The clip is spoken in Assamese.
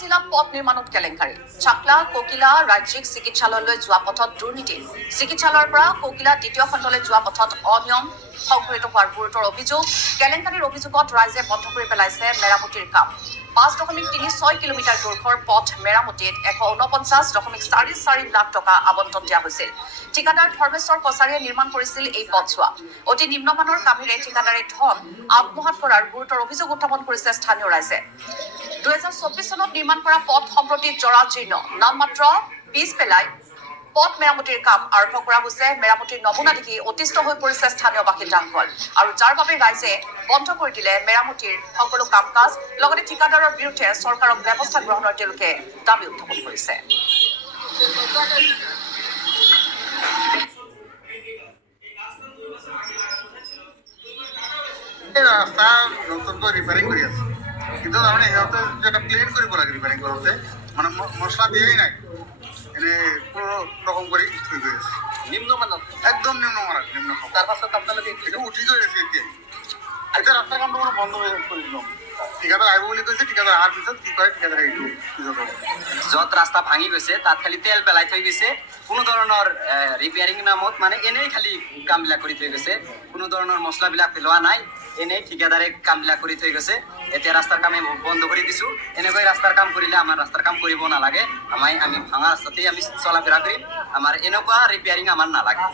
জিলাত পথ নিৰ্মাণত কেলেংকাৰী চাকলা ককিলা ৰাজ্যিক চিকিৎসালয়লৈ যোৱা পথত দুৰ্নীতি চিকিৎসালয়ৰ পৰা ককিলা দ্বিতীয় খণ্ডলৈ যোৱা পথত অনিয়ম সংঘটিত হোৱাৰ গুৰুতৰ অভিযোগ কেলেংকাৰীৰ অভিযোগত ৰাইজে বন্ধ কৰি পেলাইছে মেৰামতিৰ কাম 5.36 কিলোমিটাৰ দৈৰ্ঘ্যৰ পথ মেৰামতিত 149.44 লাখ টকা আবণ্টন দিয়া হৈছিল ঠিকাদাৰ ধৰ্মেশ্বৰ কছাৰীয়ে নিৰ্মাণ কৰিছিল এই পথছোৱা অতি নিম্নমানৰ কামেৰে ঠিকাদাৰে ধন আত্মসাৎ কৰাৰ গুৰুতৰ অভিযোগ উত্থাপন কৰিছে স্থানীয় ৰাইজে 2024 চনত নিৰ্মাণ কৰা পথ সম্প্ৰতি জৰাজীৰ্ণ নামমাত্ৰ পিছ পেলাই পথ মেৰামতিৰ কাম আৰম্ভ কৰা হৈছে মেৰামতিৰ নমুনা দেখি অতিষ্ঠ হৈ পৰিছে স্থানীয় বাসিন্দাসকল আৰু যাৰ বাবে ৰাইজে বন্ধ কৰি দিলে মেৰামতিৰ সকলো কাম কাজ লগতে ঠিকাদাৰৰ বিৰুদ্ধে চৰকাৰক ব্যৱস্থা গ্ৰহণৰ তেওঁলোকে দাবী উত্থাপন কৰিছে ৰাস্তা নতুন কৰে ৰিপেয়াৰিং কৰে আছে কিন্তু মানে সিহঁতে যেটা প্লেন কৰিব লাগে ৰিপেয়াৰিং কৰোঁতে মানে মশলা দিয়েই নাই এনে কোনো ৰকম কৰে থৈ গৈ আছে নিম্নমানৰ একদম নিম্নমানৰ তাৰ পাছত আপোনালোকে এইটো উঠি গৈ আছে এতিয়া ৰাস্তাৰ কামটো মানে বন্ধ কৰি দিলোঁ ঠিকাদাৰ আহিব বুলি কৈছে ঠিকাদাৰ অহাৰ পিছত কি কৰে ঠিকাদাৰ এইটো পিছত য'ত ৰাস্তা ভাঙি গৈছে তাত খালি তেল পেলাই থৈ গৈছে কোনো ধৰণৰ ৰিপেয়াৰিং নামত মানে এনেই খালি কামবিলাক কৰি থৈ গৈছে কোনো ধৰণৰ মছলাবিলাক পেলোৱা নাই এনেই ঠিকাদাৰে কামবিলাক কৰি থৈ গৈছে এতিয়া ৰাস্তাৰ কাম বন্ধ কৰি দিছোঁ এনেকৈ ৰাস্তাৰ কাম কৰিলে আমাৰ ৰাস্তাৰ কাম কৰিব নালাগে আমি ভাঙা ৰাস্তাতেই আমি চলা ফেৰা কৰিম আমাৰ এনেকুৱা ৰিপেয়াৰিং আমাৰ নালাগে